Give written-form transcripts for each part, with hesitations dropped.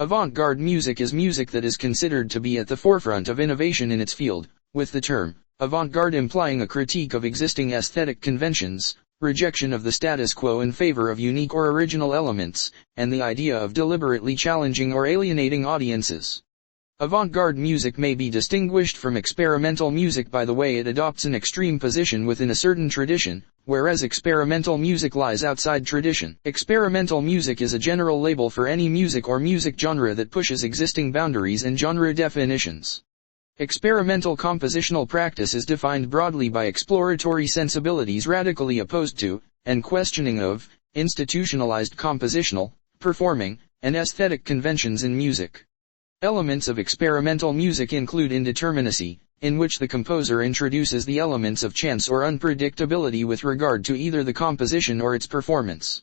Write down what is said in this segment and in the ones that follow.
Avant-garde music is music that is considered to be at the forefront of innovation in its field, with the term avant-garde implying a critique of existing aesthetic conventions, rejection of the status quo in favor of unique or original elements, and the idea of deliberately challenging or alienating audiences. Avant-garde music may be distinguished from experimental music by the way it adopts an extreme position within a certain tradition, whereas experimental music lies outside tradition. Experimental music is a general label for any music or music genre that pushes existing boundaries and genre definitions. Experimental compositional practice is defined broadly by exploratory sensibilities radically opposed to, and questioning of, institutionalized compositional, performing, and aesthetic conventions in music. Elements of experimental music include indeterminacy, in which the composer introduces the elements of chance or unpredictability with regard to either the composition or its performance.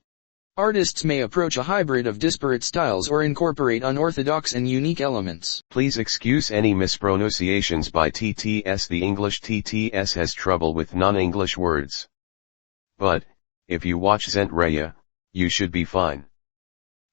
Artists may approach a hybrid of disparate styles or incorporate unorthodox and unique elements. Please excuse any mispronunciations by TTS. The English TTS has trouble with non-English words. But, if you watch Zentraya, you should be fine.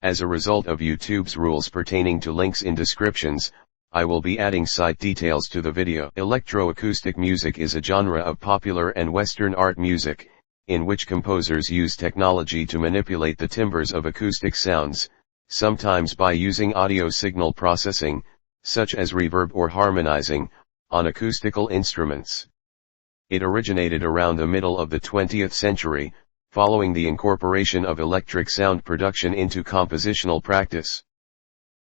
As a result of YouTube's rules pertaining to links in descriptions, I will be adding site details to the video. Electroacoustic music is a genre of popular and Western art music, in which composers use technology to manipulate the timbres of acoustic sounds, sometimes by using audio signal processing, such as reverb or harmonizing, on acoustical instruments. It originated around the middle of the 20th century, following the incorporation of electric sound production into compositional practice.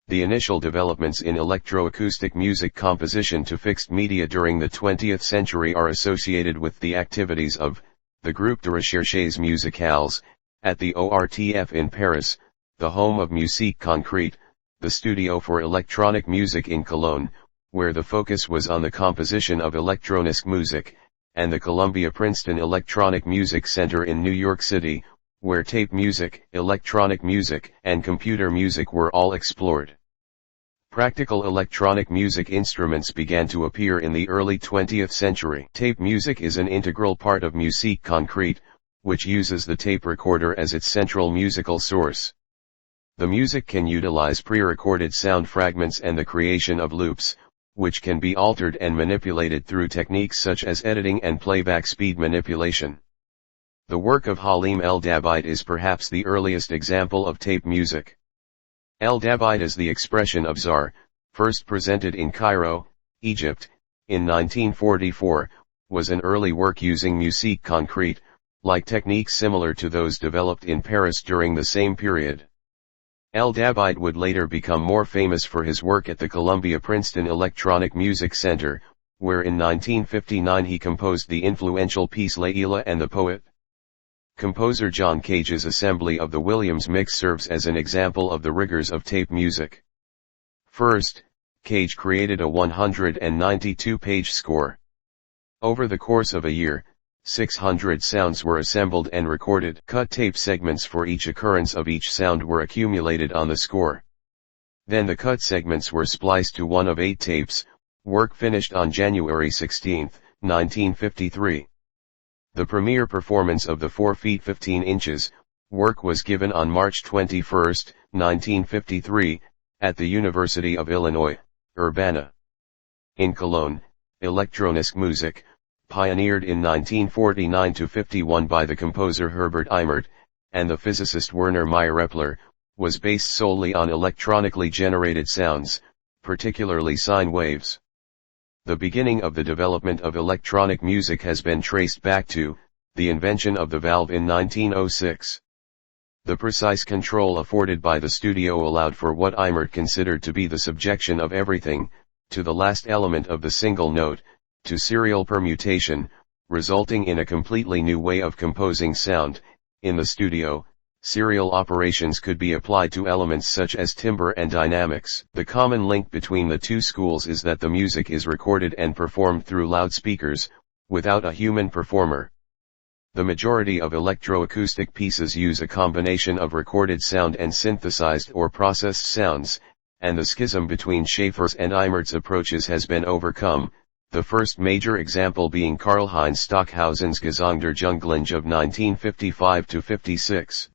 The initial developments in electroacoustic music composition to fixed media during the 20th century are associated with the activities of the Groupederecherchesmusicales, at the ORTF in Paris, the home of Musique Concrète, the studio for electronic music in Cologne, where the focus was on the composition of electronischeMusik, and the ColumbiaPrincetonElectronicMusicCenter in New York City, where tape music, electronic music, and computer music were all explored. Practical electronic music instruments began to appear in the early 20th century. Tape music is an integral part of Musique Concrète, which uses the tape recorder as its central musical source. The music can utilize pre-recorded sound fragments and the creation of loops, which can be altered and manipulated through techniques such as editing and playback speed manipulation. The work of HalimElDabh is perhaps the earliest example of tape music. ElDabh is the expression of Zar, first presented in Cairo, Egypt, in 1944, was an early work using Musique Concrète, like techniques similar to those developed in Paris during the same period. ElDabh would later become more famous for his work at the ColumbiaPrincetonElectronicMusicCenter, where in 1959 he composed the influential piece Layla and the Poet. Composer JohnCage's assembly of the Williams mix serves as an example of the rigors of tape music. First, Cage created a 192-page score. Over the course of a year, 600 sounds were assembled and recorded. Cut tape segments for each occurrence of each sound were accumulated on the score. Then the cut segments were spliced to one of 8 tapes, work finished on January 16, 1953. The premiere performance of the 4 feet 15 inches, work was given on March 21, 1953, at the University of Illinois, Urbana. In Cologne, ElectronischeMusik, pioneered in 1949-51 by the composer HerbertEimert, and the physicist Werner Meyer-Repler, was based solely on electronically generated sounds, particularly sine waves. The beginning of the development of electronic music has been traced back to the invention of the valve in 1906. The precise control afforded by the studio allowed for what Eimert considered to be the subjection of everything, to the last element of the single note, to serial permutation, resulting in a completely new way of composing sound. In the studio, serial operations could be applied to elements such as timbre and dynamics. The common link between the two schools is that the music is recorded and performed through loudspeakers, without a human performer. The majority of electroacoustic pieces use a combination of recorded sound and synthesized or processed sounds, and the schism between Schaeffer's and Eimert's approaches has been overcome, the first major example being Karlheinz Stockhausen's Gesang der Junglinge of 1955-56.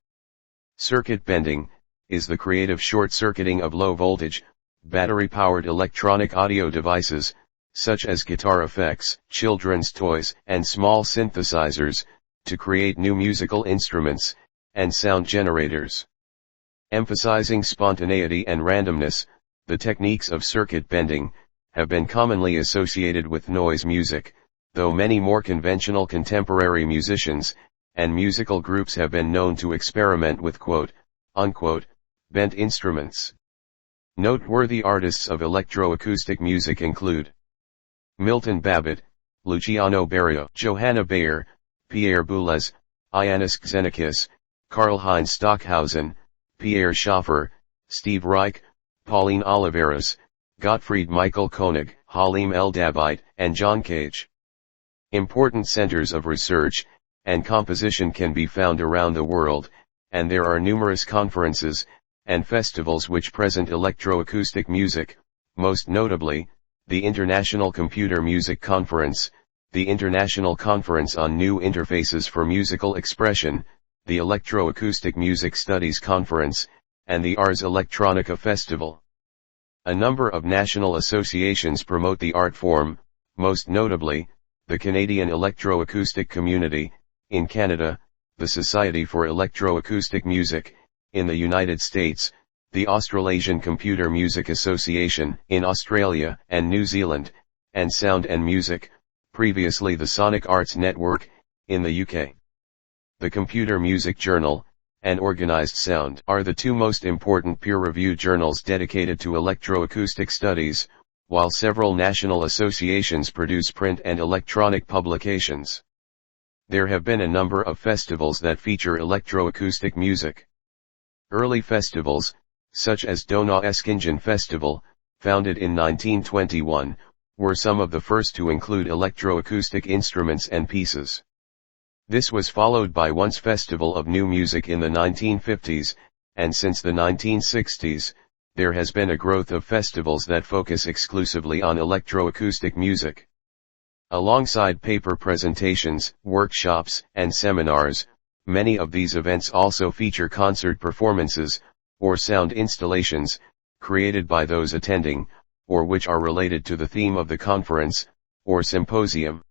Circuit bending, is the creative short-circuiting of low-voltage, battery-powered electronic audio devices, such as guitar effects, children's toys, and small synthesizers, to create new musical instruments, and sound generators. Emphasizing spontaneity and randomness, the techniques of circuit bending have been commonly associated with noise music, though many more conventional contemporary musicians and musical groups have been known to experiment with quote-unquote bent instruments. Noteworthy artists of electroacoustic music include Milton Babbitt, Luciano Berio, JohannaBeyer, Pierre Boulez, IannisXenakis, Karl-Heinz Stockhausen, Pierre Schaffer, Steve Reich, Pauline Oliveras, GottfriedMichaelKoenig, HalimElDabh, and JohnCage. Important centers of research and composition can be found around the world, and there are numerous conferences and festivals which present electroacoustic music, most notably, the International Computer Music Conference, the International Conference on New Interfaces for Musical Expression, the Electroacoustic Music Studies Conference, and the ArsElectronicaFestival. A number of national associations promote the art form, most notably, the Canadian Electroacoustic Community, in Canada, the Society for Electroacoustic Music, in the United States, the AustralasianComputerMusicAssociation, in Australia and New Zealand, and Sound and Music, previously the Sonic Arts Network, in the UK. The Computer Music Journal, and Organized Sound are the two most important peer-reviewed journals dedicated to electroacoustic studies, while several national associations produce print and electronic publications. There have been a number of festivals that feature electroacoustic music. Early festivals, such as DonaueschingenFestival, founded in 1921, were some of the first to include electroacoustic instruments and pieces. This was followed by Once Festival of New Music in the 1950s, and since the 1960s, there has been a growth of festivals that focus exclusively on electroacoustic music. Alongside paper presentations, workshops, and seminars, many of these events also feature concert performances, or sound installations, created by those attending, or which are related to the theme of the conference, or symposium.